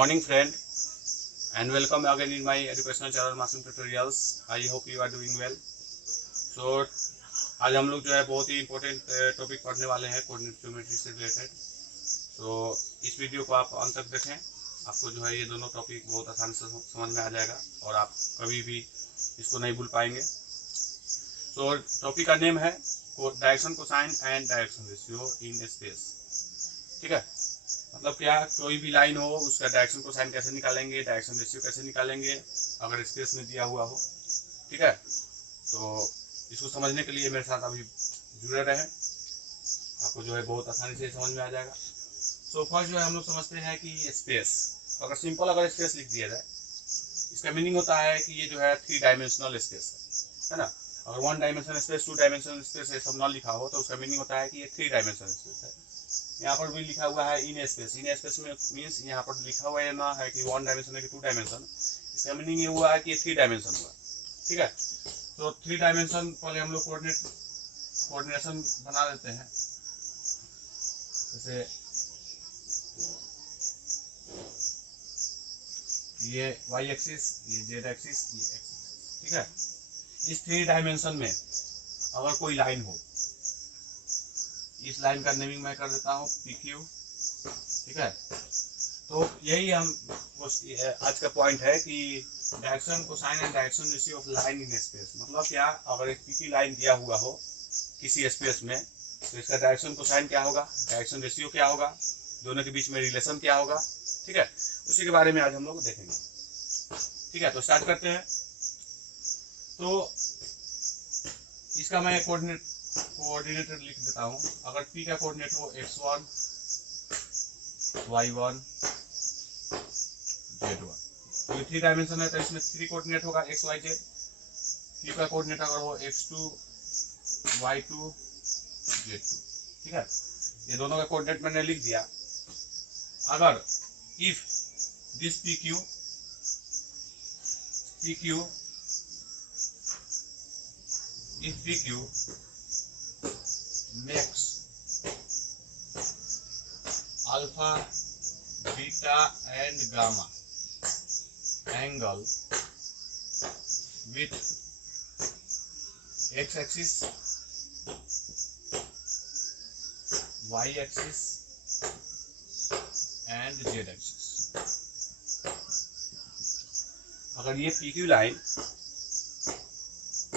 morning friend and welcome again in my educational channel Masim Tutorials. I hope you are doing well. So आज हम लोग जो है बहुत ही इम्पोर्टेंट टॉपिक पढ़ने वाले हैं कोऑर्डिनेट ज्योमेट्री से रिलेटेड। तो इस वीडियो को आप अंत तक देखें, आपको जो है ये दोनों टॉपिक बहुत आसानी से समझ में आ जाएगा और आप कभी भी इसको नहीं भूल पाएंगे। तो टॉपिक का नेम है direction cosine and direction ratio in space. ठीक है, मतलब क्या, कोई भी लाइन हो उसका डायरेक्शन कोसाइन कैसे निकालेंगे, डायरेक्शन रेशियो कैसे निकालेंगे अगर स्पेस में दिया हुआ हो। ठीक है, तो इसको समझने के लिए मेरे साथ अभी जुड़े रहें, आपको जो है बहुत आसानी से समझ में आ जाएगा। सो फर्स्ट जो है हम लोग समझते हैं कि स्पेस, अगर सिंपल अगर स्पेस लिख दिया जाए, इसका मीनिंग होता है कि ये जो है 3 डायमेंशनल स्पेस है ना। अगर 1 डायमेंशनल स्पेस, 2 डायमेंशनल स्पेस ये सब ना लिखा हो तो उसका मीनिंग होता है कि ये 3 डायमेंशनल स्पेस है। यहाँ पर भी लिखा हुआ है इन स्पेस। इन स्पेस में मीन्स यहाँ पर लिखा हुआ है ना है कि 1 डायमेंशन है कि 2 डायमेंशन, इसका मीनिंग ये हुआ है कि 3 डायमेंशन हुआ। ठीक है, तो 3 डायमेंशन पहले हम लोग कोऑर्डिनेशन बना देते हैं। जैसे ये y एक्सिस, ये z एक्सिस, ये x एक्सिस। ठीक है, इस 3 डायमेंशन में अगर कोई लाइन हो, इस लाइन का नेमिंग मैं कर देता हूँ PQ। ठीक है, तो यही हम आज का पॉइंट है कि direction cosine and direction ratio of line in space. मतलब क्या, अगर एक PQ लाइन दिया हुआ हो किसी स्पेस में तो इसका डायरेक्शन कोसाइन क्या होगा, डायरेक्शन रेशियो क्या होगा, दोनों के बीच में रिलेशन क्या होगा। ठीक है, उसी के बारे में आज हम लोग देखेंगे। ठीक है, तो स्टार्ट करते हैं। तो इसका मैं कोऑर्डिनेटर लिख देता हूँ। अगर P का कोऑर्डिनेट हो x1, y1, z1, तो ये 3 डायमेंशन है तो इसमें 3 कोऑर्डिनेट होगा x, y, z। Q का कोऑर्डिनेट अगर हो x2, y2, z2। ठीक है, ये दोनों का कोऑर्डिनेट मैंने लिख दिया। अगर if this PQ makes alpha, beta and gamma angle with x axis, y axis and z axis। अगर ये PQ लाइन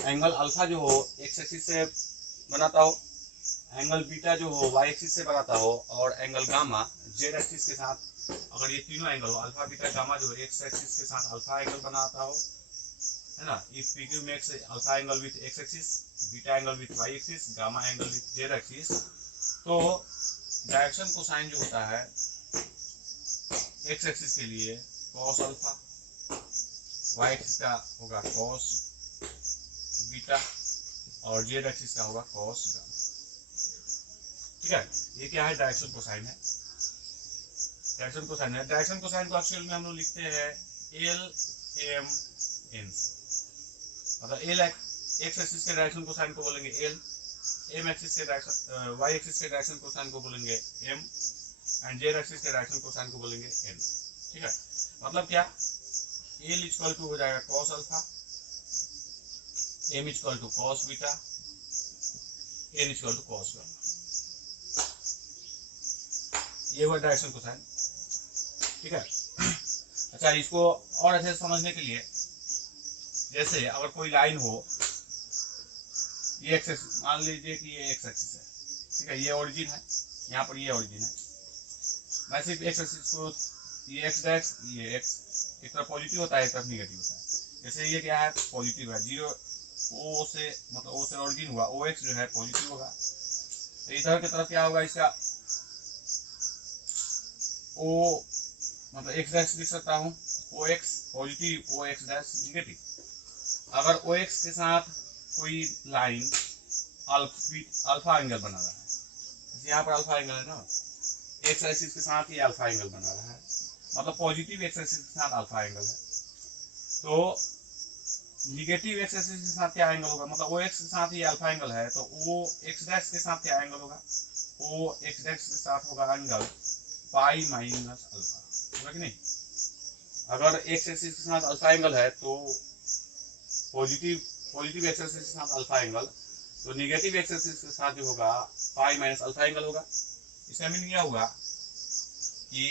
एंगल अल्फा जो हो x एक्सिस से बनाता हो, एंगल बीटा जो हो y एक्सिस से बनाता हो और एंगल गामा z एक्सिस के साथ, अगर ये तीनों एंगल हो अल्फा बीटा गामा जो x एक्सिस के साथ अल्फा एंगल बनाता हो, है ना। If PQ makes alpha angle with x axis, beta angle with y axis, gamma angle with z axis, तो डायरेक्शन कोसाइन जो होता है x एक्सिस के लिए cos अल्फा, y एक्सिस का होगा cos बीटा और z एक्सिस का होगा cos गामा। ठीक है, ये क्या है, डायरेक्शन कोसाइन है। डायरेक्शन कोसाइन है, डायरेक्शन कोसाइन को एक्चुअल में हम लोग लिखते हैं L M N। मतलब x एक्सिस के डायरेक्शन कोसाइन को बोलेंगे L, M एक्सिस के डायरेक्शन, y एक्सिस के डायरेक्शन कोसाइन को बोलेंगे M एंड z एक्सिस के डायरेक्शन कोसाइन को बोलेंगे N। ठीक है, मतलब क्या, L इक्वल टू हो जाएगा cos alpha, M equal to cos beta, N equal to cos gamma. ये हुआ डायरेक्शन कोसाइन। ठीक है, अच्छा, इसको और अच्छे से समझने के लिए, जैसे अगर कोई लाइन हो, ये एक्स एक्सिस, मान लीजिए कि ये एक्स एक्सिस है। ठीक है, ये ओरिजिन है, यहाँ पर ये ओरिजिन है। मैं सिर्फ एक्स एक्सिस को, ये एक्स डैश, ये एक्स, एक तरफ पॉजिटिव होता है एक तरफ निगेटिव होता है। जैसे ये क्या है, पॉजिटिव है, 0 O से, मतलब O से ओरिजिन हुआ, OX जो है पॉजिटिव होगा, तो इधर की तरफ क्या होगा, इसका O मतलब x डैश लिख सकता हूँ, OX positive, OX dash negative. अगर OX के साथ कोई लाइन अल्फा एंगल बना रहा है, जैसे यहाँ पर अल्फा एंगल है ना, x एक्सिस के साथ ये अल्फा एंगल बना रहा है, मतलब पॉजिटिव x एक्सिस के साथ अल्फा एंगल है, तो निगेटिव x एक्सिस के साथ क्या एंगल होगा, मतलब OX के साथ ये अल्फा एंगल है तो OX डैश के साथ क्या एंगल होगा, OX डैश के साथ होगा एंगल पाई माइनस अल्फा, होगा कि नहीं। अगर एक्स एक्सिस के साथ अल्फा एंगल है तो पॉजिटिव एक्स एक्सिस के साथ अल्फा एंगल, तो निगेटिव एक्स एक्सिस के साथ जो होगा पाई माइनस अल्फा एंगल होगा। इसका मीनिंग क्या होगा कि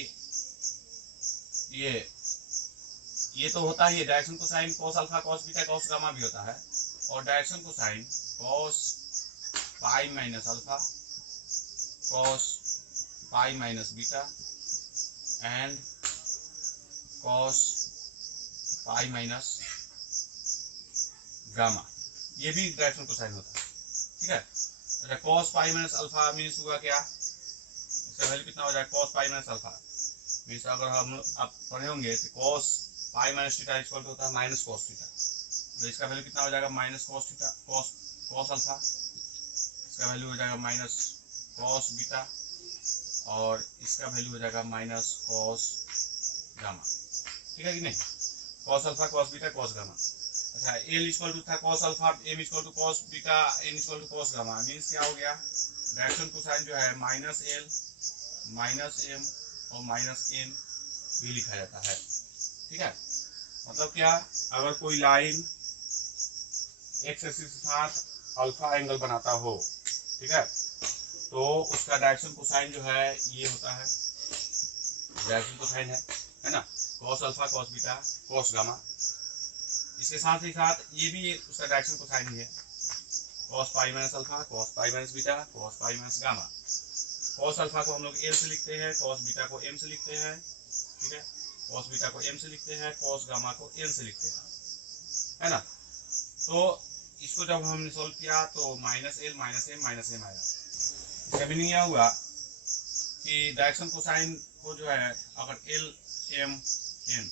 ये तो होता ही है, direction cosine cos alpha cos beta cos gamma भी होता है, और direction cosine cos pi minus alpha cos pi minus beta and cos pi minus gamma, ये भी डायरेक्शन कोसाइन होता है। ठीक है, अच्छा cos pi minus alpha means हुआ क्या, इसका वैल्यू कितना हो जाएगा, cos pi minus alpha means अगर हम आप पढ़े होंगे तो cos pi minus theta equal होता है माइनस कॉस थीटा, तो इसका वैल्यू कितना हो जाएगा minus cos theta cos alpha, इसका वैल्यू हो जाएगा माइनस कॉस बीटा, और इसका वैल्यू हो जाएगा माइनस कॉस गामा। ठीक है कि नहीं, cos alpha cos beta cos gamma. अच्छा एल इक्वल टू था cos alpha, M equal to cos beta, N equal to cos gamma, means क्या हो गया, डायरेक्शन कोसाइन जो है माइनस एल माइनस एम और माइनस एन भी लिखा जाता है। ठीक है, मतलब क्या, अगर कोई लाइन एक्स एक्सिस के साथ अल्फा एंगल बनाता हो, ठीक है, तो उसका डायरेक्शन कोसाइन जो है ये होता है, डायरेक्शन कोसाइन है ना, cos alpha cos beta cos gamma. इसके साथ ही साथ ये भी उसका डायरेक्शन कोसाइन ही है, cos pi minus alpha cos pi minus beta cos pi minus gamma. Cos alpha को हम लोग एल से लिखते हैं, कॉस बीटा को एम से लिखते हैं, ठीक है, कॉस बीटा को एम से लिखते हैं, कॉस गामा को एन से लिखते हैं, है ना। तो इसको जब हमने सोल्व किया तो माइनस एल माइनस एम आया। इसका मीनिंग यह हुआ कि डायरेक्शन कोसाइन को जो है अगर L M N,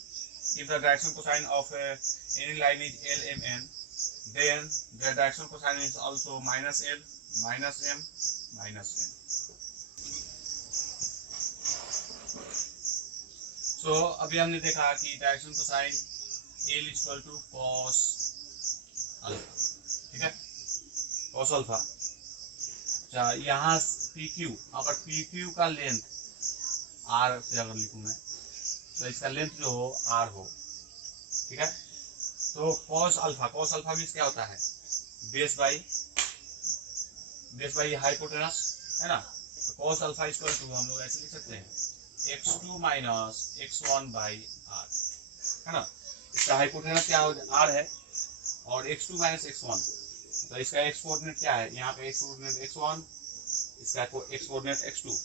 if the direction cosine of any line is L M N, then the direction cosine is also minus L minus M minus N. So अभी हमने देखा कि direction cosine L equal to cos alpha, ठीक है, cos alpha. अच्छा यहाँ PQ, अगर PQ का लेंथ R से अगर लिखूँ मैं तो इसका लेंथ जो हो R हो, ठीक है, तो cos अल्फा मीन्स क्या होता है, बेस बाई हाइपोटेनस, है ना। तो cos अल्फा इक्वल टू हम लोग ऐसे लिख सकते हैं x2 minus x1 by r, है ना। इसका हाइपोटेनस क्या हो r है और x2 माइनस x1, तो इसका x कोऑर्डिनेट क्या है, यहाँ पे x कोऑर्डिनेट x1, इसका x कोऑर्डिनेट x2,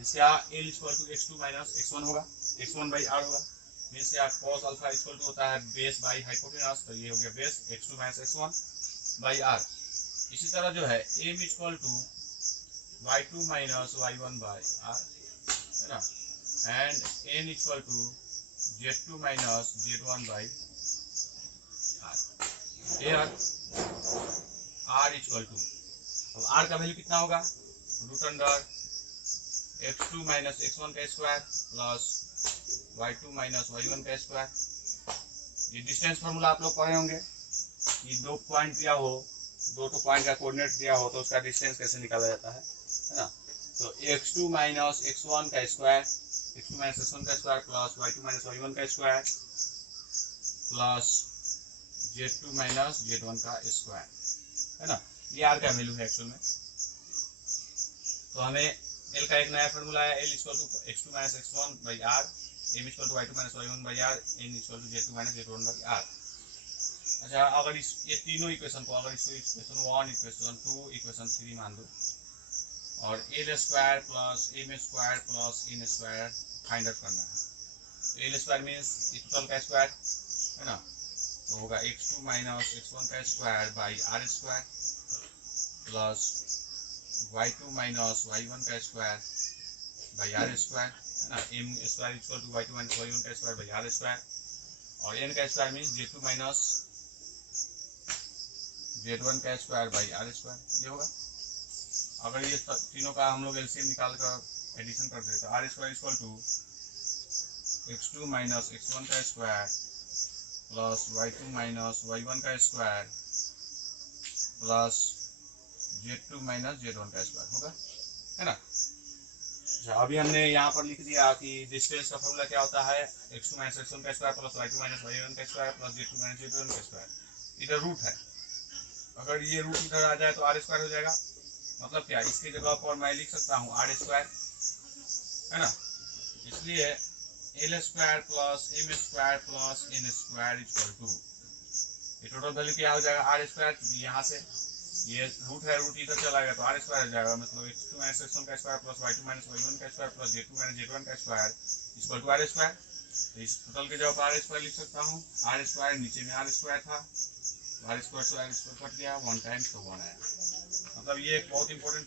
इसका l equal to x2 minus x1 होगा, x1 बाई r होगा, मीन्स क्या cos अल्फा इक्वल टू होता है बेस बाई हाइपोटेनस, तो ये हो गया base x2 minus x1 by r। इसी तरह जो है m equal to y2 minus y1 by r, है ना, and n equal to z2 minus z1 by r। here r equal to, अब r का वैल्यू कितना होगा, root under x2 minus x1 का square plus y2 minus y1 का square. ये distance formula आप लोग पढ़े होंगे कि दो पॉइंट दिया हो, दो पॉइंट का कोऑर्डिनेट दिया हो तो उसका डिस्टेंस कैसे निकाला जाता है ना। तो x2 माइनस x1 का स्क्वायर, x2 माइनस x1 का square plus y2 minus y1 का square plus z2 minus z1 का स्क्वायर, है ना। ये r का वैल्यू है एक्चुअल में। तो हमें L का एक नया फार्मूला है, L equal to x2 minus x1 by r, m equal to y2 minus y1 by r, n equal to z2 minus z1 by r। अच्छा अगर ये तीनों इक्वेशन को अगर इसको इक्वेशन 1 इक्वेशन 2 इक्वेशन 3 मान दो और l square plus m square plus n square find out करना है, तो l स्क्वायर मीन्स टोटल का स्क्वायर, है ना, तो होगा x2 माइनस x1 का square by r square plus y2 minus y1 का स्क्वायर बाई r स्क्वायर, है ना, m square equal to y2 minus y1 का स्क्वायर बाई r स्क्वायर, और n का square means z2 minus z1 का square by r square, ये होगा। अगर ये तीनों का हम लोग एलसीएम निकाल कर एडिशन कर दे तो r square equal to x2 minus x1 का square plus y2 minus y1 का square plus z2 minus z1 का स्क्वायर होगा, है ना। अच्छा, अभी हमने यहाँ पर लिख दिया कि डिस्टेंस का फॉर्मूला क्या होता है, x2 - x1 का स्क्वायर प्लस y2 - y1 का स्क्वायर प्लस z2 - z1 का स्क्वायर। इधर रूट है, अगर ये रूट इधर आ जाए तो r स्क्वायर हो जाएगा। मतलब क्या, इसकी जगह पर मैं लिख सकता हूँ r स्क्वायर, है ना। इसलिए l square plus m square plus n square equal to, ये टोटल वैल्यू क्या हो जाएगा, r स्क्वायर। यहाँ से ये रूट है, रूट इधर चला गया तो r स्क्वायर हो जाएगा। मतलब x2 - x1 का स्क्वायर प्लस y2 - y1 का स्क्वायर प्लस z2 - z1 का square equal to r square. तो इस टोटल के जगह पर r स्क्वायर लिख सकता हूँ। r स्क्वायर नीचे में r स्क्वायर था, r स्क्वायर से r स्क्वायर कट गया, 1 टाइम्स तो 1 आया। मतलब ये एक बहुत इंपॉर्टेंट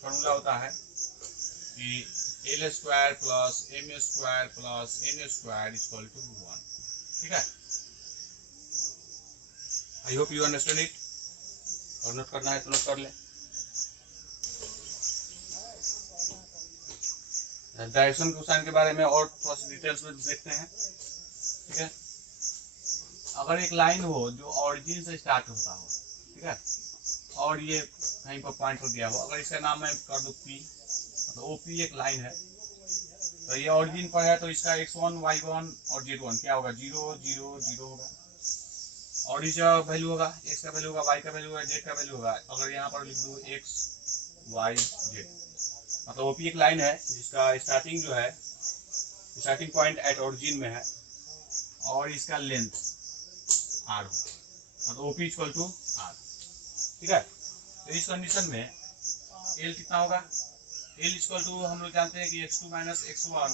फॉर्मूला होता है कि l square plus m square plus n square equal to 1। ठीक है, I hope you understand it. और नोट करना है तो नोट कर ले। डायरेक्शन कोसाइन के बारे में और थोड़ा सा डिटेल्स में देखते हैं। ठीक है, अगर एक लाइन हो जो ऑरिजिन से स्टार्ट होता हो, ठीक है, और ये कहीं पर पॉइंट पर गया हो, अगर इसका नाम मैं कर दूं P, तो OP एक लाइन है, तो ये ऑरिजिन पर है, तो इसका x1 y1 और z1 क्या होगा, 0 0 0 होगा। और इसका वैल्यू होगा, x का वैल्यू होगा, y का वैल्यू होगा, z का वैल्यू होगा। अगर यहाँ पर लिख दूं x y z, मतलब OP एक लाइन है जिसका स्टार्टिंग जो है, स्टार्टिंग पॉइंट एट ऑरिजिन में है और इसका लेंथ r हो, मतलब OP इक्वल टू r। ठीक है, तो इस कंडीशन में L कितना होगा, L इक्वल टू हम लोग जानते हैं कि x2 - x1,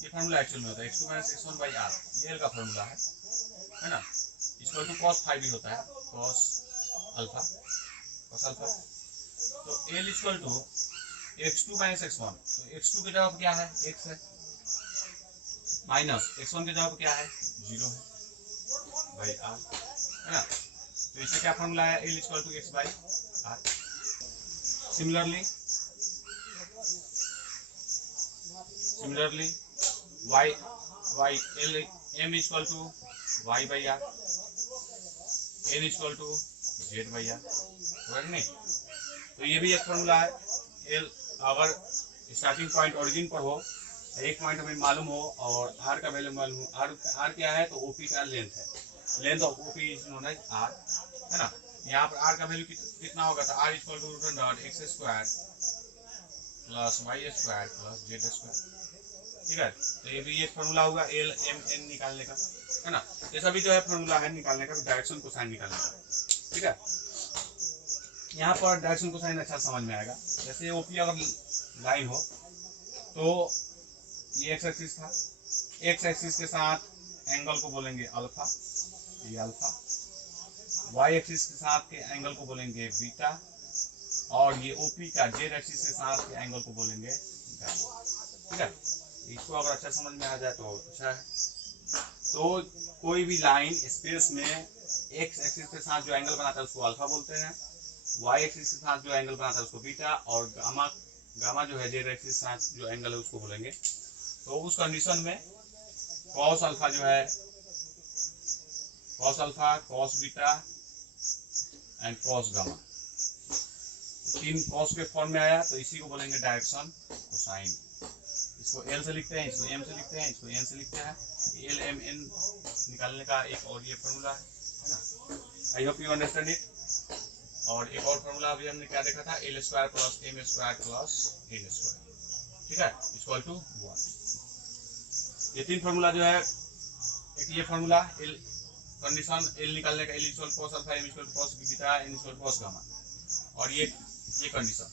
ये फॉर्मूला एक्चुअल में होता है x2 - x1 बाई r, ये L का फॉर्मूला है ना। इक्वल टू cos फाई भी होता है, cos अल्फा। तो L equal to x2 - x1, तो x2 की जगह क्या है, x है, माइनस x1 की जगह क्या है, 0 है बाई r, है ना। तो इससे क्या फॉर्मूला है, L equal to x by r। Similarly y L m equal to y by r, n equal to z by r, नहीं। तो ये भी एक फॉर्मूला है। L अगर स्टार्टिंग पॉइंट ओरिजिन पर हो, एक पॉइंट हमें मालूम हो और r का वैल्यू मालूम हो, r क्या है, तो OP का लेंथ है, length of OP is known as r, है ना। यहाँ पर r का वैल्यू कितना होगा, तो r equal to x square plus y square plus z square. ठीक है, तो ये भी एक फॉर्मूला होगा L M N निकालने का, है ना। ये सभी जो है फॉर्मूला है निकालने का, डायरेक्शन कोसाइन निकालने का। ठीक है, यहाँ पर डायरेक्शन कोसाइन अच्छा समझ में आएगा। जैसे OP अगर लाइन हो तो ये x एक्सिस था, x एक्सिस के साथ एंगल को बोलेंगे अल्फा, ये अल्फा। y एक्सिस के साथ के एंगल को बोलेंगे बीटा, और ये OP का z एक्सिस के साथ के एंगल को बोलेंगे गामा। ठीक है, इसको अगर अच्छा समझ में आ जाए तो अच्छा है। तो कोई भी लाइन स्पेस में x एक्सिस के साथ जो एंगल बनाता है उसको अल्फा बोलते हैं, y एक्सिस के साथ जो एंगल बनाता है उसको बीटा, और गामा जो है z एक्सिस के साथ जो एंगल है उसको बोलेंगे। तो उस कंडीशन में cos अल्फा जो है, cos alpha, cos beta and cos gamma, तीन cos के फॉर्म में आया, तो इसी को बोलेंगे डायरेक्शन कोसाइन। इसको L से लिखते हैं, इसको M से लिखते हैं, इसको N से लिखते हैं। L M N निकालने का एक और ये फॉर्मूला है ना। आई होप यू अंडरस्टैंड इट। और एक और फॉर्मूला अभी हमने क्या देखा था, L square plus M square plus N square, ठीक है, इक्वल टू 1। ये तीन फॉर्मूला जो है, एक ये फॉर्मूला L कंडीशन L निकालने का, L equal cos alpha, M equal cos beta, N equal cos gamma, और ये कंडीशन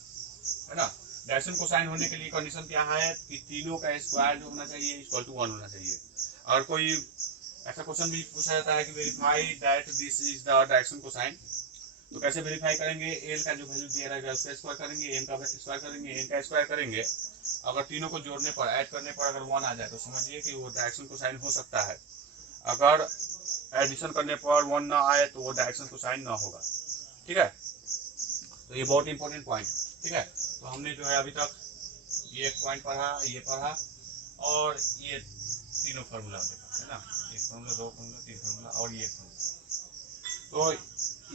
है ना। डायरेक्शन कोसाइन होने के लिए कंडीशन क्या है कि तीनों का स्क्वायर जो होना चाहिए इक्वल टू 1 होना चाहिए। और कोई ऐसा क्वेश्चन भी पूछा जाता है कि verify that this is the direction cosine, तो कैसे वेरीफाई करेंगे, एल का जो वैल्यू दिया रहेगा उसका स्क्वायर करेंगे, एम का स्क्वायर करेंगे, एन का स्क्वायर करेंगे। अगर तीनों को जोड़ने पर, ऐड करने पर अगर 1 आ जाए तो समझिए कि वो डायरेक्शन कोसाइन हो सकता है। अगर एडिशन करने पर 1 ना आए तो वो डायरेक्शन कोसाइन ना होगा। ठीक है, तो ये बहुत इंपॉर्टेंट पॉइंट। ठीक है, तो हमने जो है अभी तक ये एक पॉइंट पढ़ा, ये पढ़ा, और ये तीनों फार्मूला देखा है ना, एक फार्मूला, दो फार्मूला, तीन फार्मूला और ये फार्मूला। तो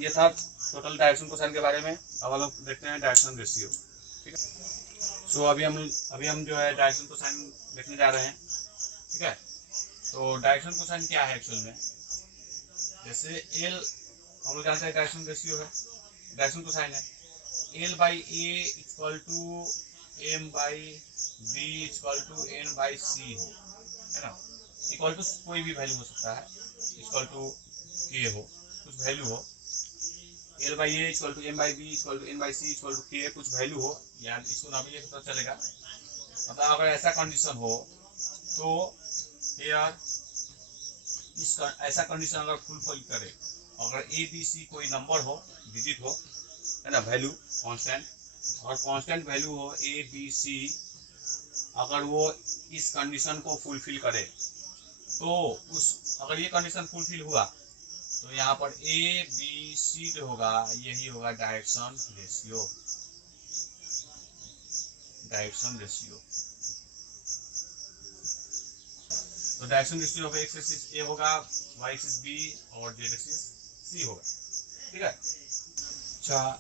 ये था टोटल डायरेक्शन कोसाइन के बारे में। अब हम लोग देखते हैं डायरेक्शन रेशियो। ठीक है, सो अभी हम जो है डायरेक्शन कोसाइन देखने जा रहे हैं, ठीक है। तो डायरेक्शन कोसाइन क्या है एक्चुअल में, जैसे एल हम लोग जानते हैं डायरेक्शन रेशियो है, डायरेक्शन कोसाइन है L by A equal to M by B equal to N by C हो, है ना। इक्वल टू कोई भी वैल्यू हो सकता है, इक्वल टू के हो, कुछ वैल्यू हो, L by A equal to M by B equal to N by C equal to K, कुछ वैल्यू हो, या इसको ना भी लिखे तो चलेगा। मतलब अगर ऐसा कंडीशन हो तो यार ऐसा कंडीशन अगर फुलफिल करे, अगर ए बी सी कोई नंबर हो, डिजिट हो, है ना, वैल्यू कांस्टेंट, और कांस्टेंट वैल्यू हो ए बी सी, अगर वो इस कंडीशन को फुलफिल करे तो अगर ये कंडीशन फुलफिल हुआ तो यहाँ पर ए बी सी जो होगा यही होगा डायरेक्शन रेशियो, डायरेक्शन रेशियो। तो direction ratio of X axis A होगा, वाई एक्सिस बी और जेड एक्सिस सी होगा, ठीक है। अच्छा,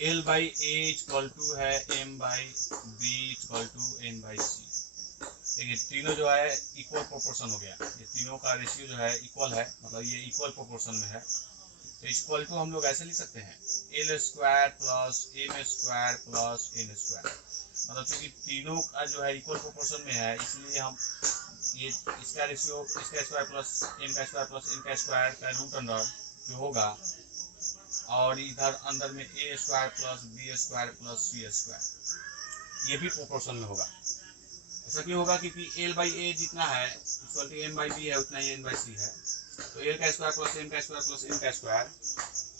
L by A equal to है M by B equal to N by C. देखिए तीनों जो है इक्वल प्रोपोर्शन हो गया, ये तीनों का रेशियो जो है इक्वल है, मतलब ये इक्वल प्रोपोर्शन में है। तो इक्वल टू हम लोग ऐसे लिख सकते हैं L square plus M square plus N square, मतलब क्योंकि तीनों का जो है इक्वल प्रोपोर्शन में है, इसलिए हम ये इसका रेशियो इसका स्क्वायर प्लस एम का स्क्वायर प्लस एन का स्क्वायर का रूट अंडर जो होगा, और इधर अंदर में A square plus B square plus C square, ये भी प्रोपोर्शन में होगा। ऐसा क्यों होगा, क्योंकि एल बाई ए जितना है equal to M by B है उतना ही एन बाई सी है। तो एल का स्क्वायर प्लस एम का स्क्वायर प्लस एन का square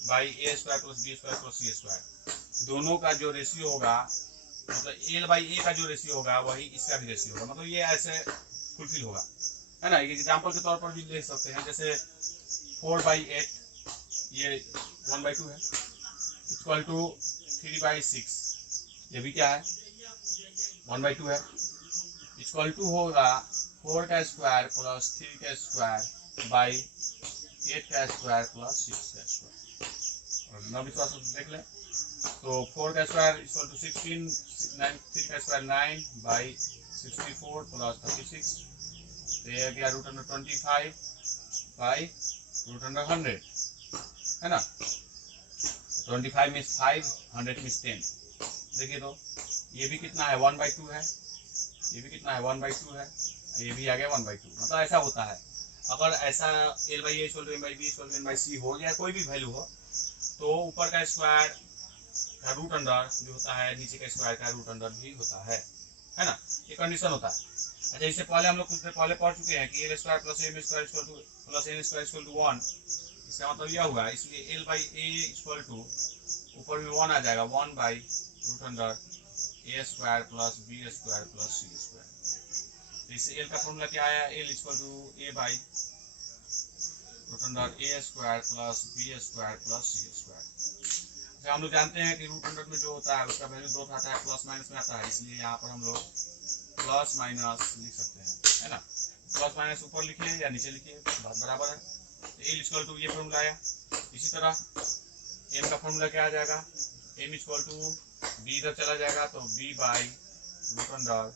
by A square plus B square plus C square, दोनों का जो रेशियो होगा, मतलब एल बाई ए का जो रेशियो होगा वही इसका भी रेशियो होगा, मतलब ये ऐसे फुलफिल होगा, है ना। एक एग्जाम्पल के तौर पर भी ले सकते हैं, जैसे 4/8 ये 1/2 है इक्वल टू 3/6, ये भी क्या है 1/2 है, इक्वल टू होगा 4 का स्क्वायर प्लस 3 का स्क्वायर बाई 8 का स्क्वायर प्लस 6 का स्क्वायर। और ना विश्वास देख लें तो 4 का स्क्वायर इक्वल टू 16, 3 का स्क्वायर 9 बाई 64 प्लस 36, तो ये गया root under 25 by root under 100, है ना। 25 में 5, 100 में 10, देखिए तो ये भी कितना है 1/2 है, ये भी कितना है 1/2 है, ये भी आ गया 1/2। मतलब ऐसा होता है, अगर ऐसा L by A equal to M by B equal to N by C हो या कोई भी वैल्यू हो, तो ऊपर का स्क्वायर का रूट अंडर जो होता है नीचे का स्क्वायर का रूट अंडर भी होता है ना, ये कंडीशन होता है। अच्छा, इससे पहले हम लोग कुछ देर पहले पढ़ चुके हैं कि L square plus M square equal to plus N square equal to 1, इसका मतलब यह हुआ, इसलिए L by A equal to ऊपर भी 1 आ जाएगा 1 by root under A square plus B square plus C square. तो इससे एल का फॉर्मूला क्या आया, L equal to A by root under A square plus B square plus C square. अच्छा, हम लोग जानते हैं कि रूट अंडर में जो होता है उसका वैल्यू 2 आता है, प्लस माइनस में आता है, इसलिए यहाँ पर हम लोग प्लस माइनस लिख सकते हैं, है ना। प्लस माइनस ऊपर लिखिए या नीचे लिखिए, बात बराबर है। तो एल इक्वल टू ये फॉर्मूला आया। इसी तरह एम का फॉर्मूला क्या आ जाएगा, एम इक्वल टू बी इधर चला जाएगा तो B by root under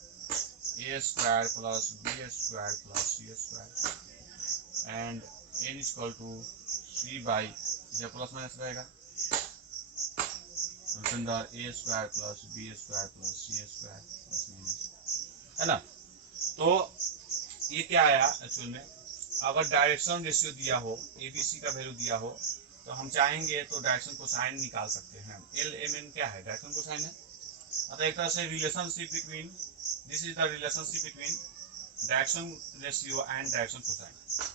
A square plus B square plus C square, and N equal to C by इधर प्लस माइनस रहेगा root under A square plus B square plus C square plus minus, है ना। तो ये क्या आया actual में, अगर डायरेक्शन रेशियो दिया हो, एबीसी का वैल्यू दिया हो, तो हम चाहेंगे तो डायरेक्शन कोसाइन निकाल सकते हैं। एल एम एन क्या है, डायरेक्शन कोसाइन है। अतः एक तरह से relationship between, this is the relationship between direction ratio and direction cosine,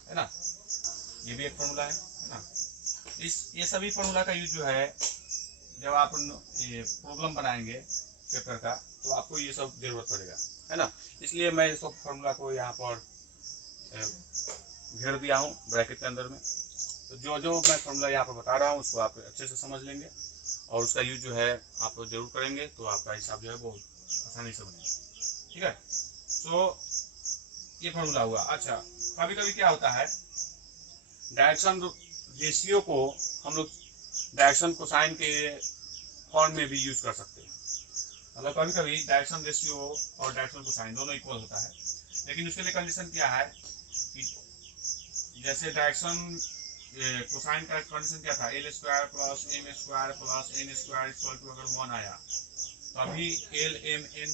है ना। ये भी एक फॉर्मूला है ना। ये सभी फॉर्मूला का यूज जो है जब आप ये प्रॉब्लम बनाएंगे चैप्टर का, तो आपको ये सब जरूरत पड़ेगा, है ना। इसलिए मैं इस फॉर्मूला को यहाँ पर घेर दिया हूँ ब्रैकेट के अंदर में। तो जो जो मैं फॉर्मूला यहाँ पर बता रहा हूँ उसको आप अच्छे से समझ लेंगे और उसका यूज जो है आप जरूर करेंगे, तो आपका हिसाब जो है बहुत आसानी से बनेगा, ठीक है। तो ये फॉर्मूला हुआ। अच्छा, कभी कभी क्या होता है, डायरेक्शन रेशियो को हम लोग डायरेक्शन कोसाइन के फॉर्म में भी यूज कर सकते हैं। मतलब कभी कभी डायरेक्शन रेशियो और डायरेक्शन कोसाइन दोनों इक्वल होता है, लेकिन उसके लिए कंडीशन क्या है कि जैसे डायरेक्शन कोसाइन का कंडीशन क्या था, L square plus M square plus N square equal to अगर 1 आया तो अभी एल एम एन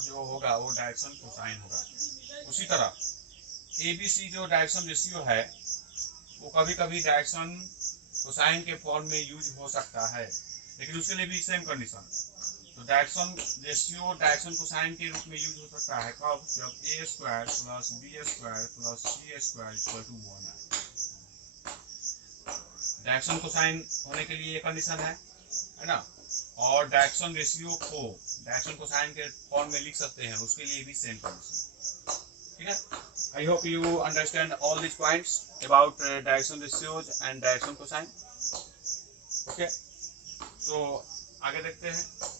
जो होगा वो डायरेक्शन कोसाइन होगा। उसी तरह ABC जो डायरेक्शन रेशियो है वो कभी कभी डायरेक्शन कोसाइन के फॉर्म में यूज हो सकता है, लेकिन उसके लिए भी सेम कंडीशन। तो डायरेक्शन रेशियो डायरेक्शन कोसाइन के रूप में यूज हो सकता है कब, जब A square plus B square plus C square equal to 1 है। डायरेक्शन कोसाइन होने के लिए ये कंडीशन है ना, और डायरेक्शन रेशियो को डायरेक्शन कोसाइन के फॉर्म में लिख सकते हैं, उसके लिए भी सेम कंडीशन। ठीक है, I hope you understand all this points about direction ratios and direction cosine. Okay, तो आगे देखते हैं।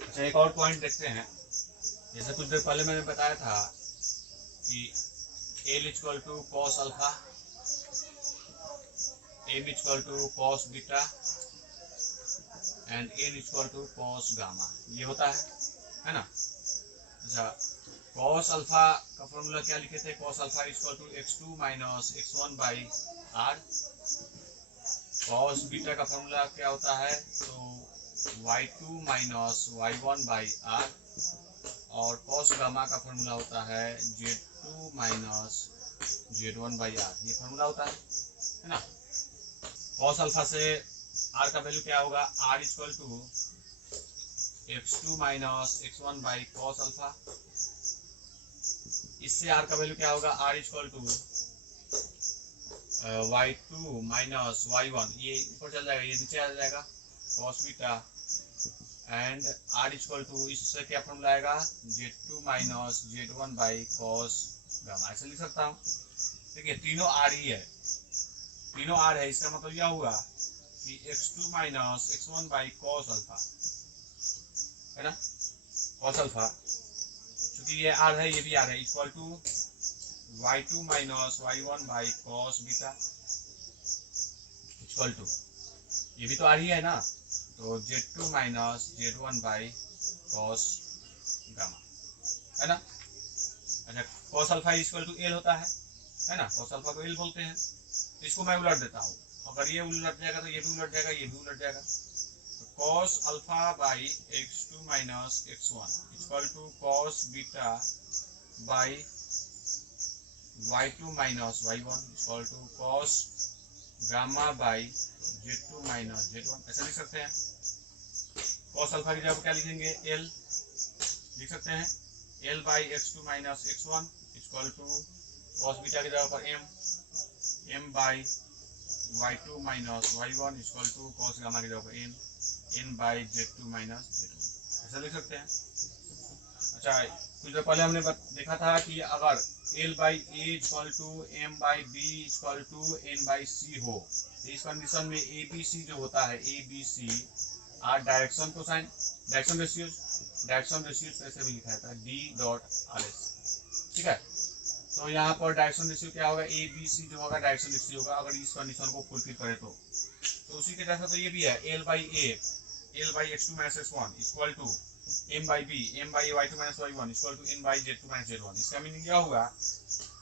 अच्छा, एक और पॉइंट देखते हैं। जैसे कुछ देर पहले मैंने बताया था कि L equal to cos alpha, M equal to cos beta and N equal to cos gamma, ये होता है ना। अच्छा, कॉस अल्फा का फॉर्मूला क्या लिखे थे, cos alpha equal to x2 minus x1 by R. Cos beta का फॉर्मूला क्या होता है, तो y2 minus y1 by R, और कॉस गामा का फॉर्मूला होता है z2 minus z1 by R, ये फॉर्मूला होता है ना। कॉस अल्फा से आर का वैल्यू क्या होगा, R equal to x2 minus x1 by cos alpha. इससे आर का वैल्यू क्या होगा, R equal to y2 minus y1, ये ऊपर चल जाएगा, ये नीचे आ जाएगा, cos beta and R equal to, इससे क्या फॉर्मूला आएगा, Z2 minus Z1 by cos gamma, ऐसे लिख सकता हूँ। देखिए तीनों आर ही है, तीनों आर है, इसका मतलब यह हुआ कि x2 minus x1 by cos alpha, है ना, कॉस अल्फा, क्योंकि ये आर है ये भी आर है, equal to y2 minus y1 by cos beta equal to, ये भी तो आर ही है ना, तो Z2 minus Z1 by cos gamma, है ना। अच्छा, cos alpha equal to L होता है ना, कॉस अल्फा को एल बोलते हैं। तो इसको मैं उलट देता हूँ, अगर ये उलट जाएगा तो ये भी उलट जाएगा, ये भी उलट जाएगा। तो cos alpha by x2 minus x1 equal to cos beta by y2 minus y1 equal to cos gamma by Z2 minus Z1, ऐसा लिख सकते हैं। कॉस अल्फा की जगह क्या लिखेंगे, एल लिख सकते हैं, L by x2 minus x1 equal to cos beta की जगह पर M by y2 minus y1 equal to cos gamma की जगह पर N by Z2 minus Z1, ऐसा लिख सकते हैं। अच्छा, कुछ देर पहले हमने देखा था कि अगर L by A equal to M by B equal to N by C हो, इस कंडीशन में ए बी सी जो होता है, A B C are direction cosine, direction ratios कैसे भी लिखा जाता है, डी डॉट आर एस, ठीक है। तो यहाँ पर डायरेक्शन रेशियो क्या होगा, ए बी सी जो होगा डायरेक्शन रेशियो होगा, अगर इस कंडीशन को फुलफिल करे तो उसी के जैसा तो ये भी है, L by x2 minus x1 equal to M by B y2 minus y1 equal to N by Z2 minus Z1। इसका मीनिंग क्या होगा,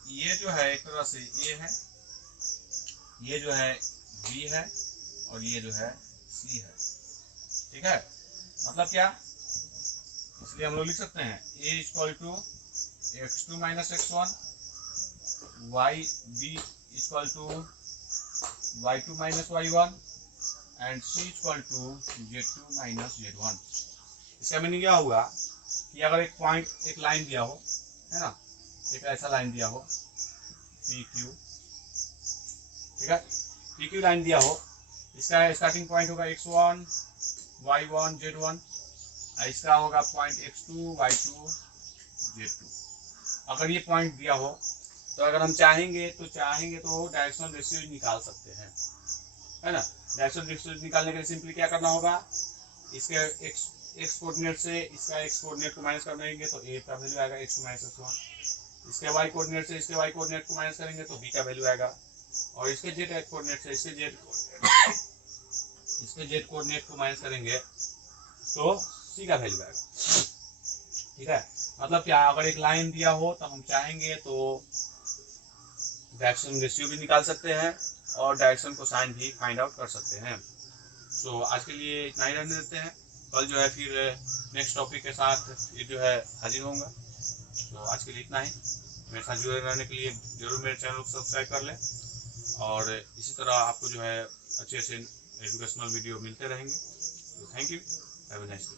ये जो है एक तरह से ए है, ये जो है बी है और ये जो है सी है, ठीक है। मतलब क्या, इसलिए हम लोग लिख सकते हैं A equal to x2 minus x1 y b equal to y2 minus y1 and c equal to Z2 minus Z1। इसका मीनिंग क्या होगा कि अगर एक पॉइंट, एक लाइन दिया हो, है ना, एक ऐसा लाइन दिया हो PQ, ठीक है, PQ लाइन दिया हो, इसका स्टार्टिंग पॉइंट होगा x1 y1 z1, इसका होगा पॉइंट x2 y2 z2। अगर ये पॉइंट दिया हो तो अगर हम चाहेंगे तो डायरेक्शन रेशियो निकाल सकते हैं, है ना। डायरेक्शन रेशियो निकालने के लिए सिंपली क्या करना होगा, इसके एक्स कोऑर्डिनेट से इसका एक्स कोऑर्डिनेट को माइनस कर देंगे तो ए का वैल्यू आएगा x2 माइनस x1, इसके वाई कोऑर्डिनेट से इसके वाई कोऑर्डिनेट को माइनस करेंगे तो b का वैल्यू आएगा, और इसके जेड कोऑर्डिनेट से इसके जेड कोऑर्डिनेट को माइनस करेंगे तो c का वैल्यू आएगा, ठीक है। मतलब क्या, अगर एक लाइन दिया हो तो हम चाहेंगे तो डायरेक्शन रेशियो भी निकाल सकते हैं और डायरेक्शन कोसाइन भी फाइंड आउट कर सकते हैं। सो आज के लिए इतना ही रहने देते हैं, कल जो है फिर नेक्स्ट टॉपिक के साथ ये जो है हाजिर होऊंगा। तो आज के लिए इतना ही, मेरे साथ जुड़े रहने के लिए जरूर मेरे चैनल को सब्सक्राइब कर लें, और इसी तरह आपको जो है अच्छे एजुकेशनल वीडियो मिलते रहेंगे। तो thank you, have a nice day.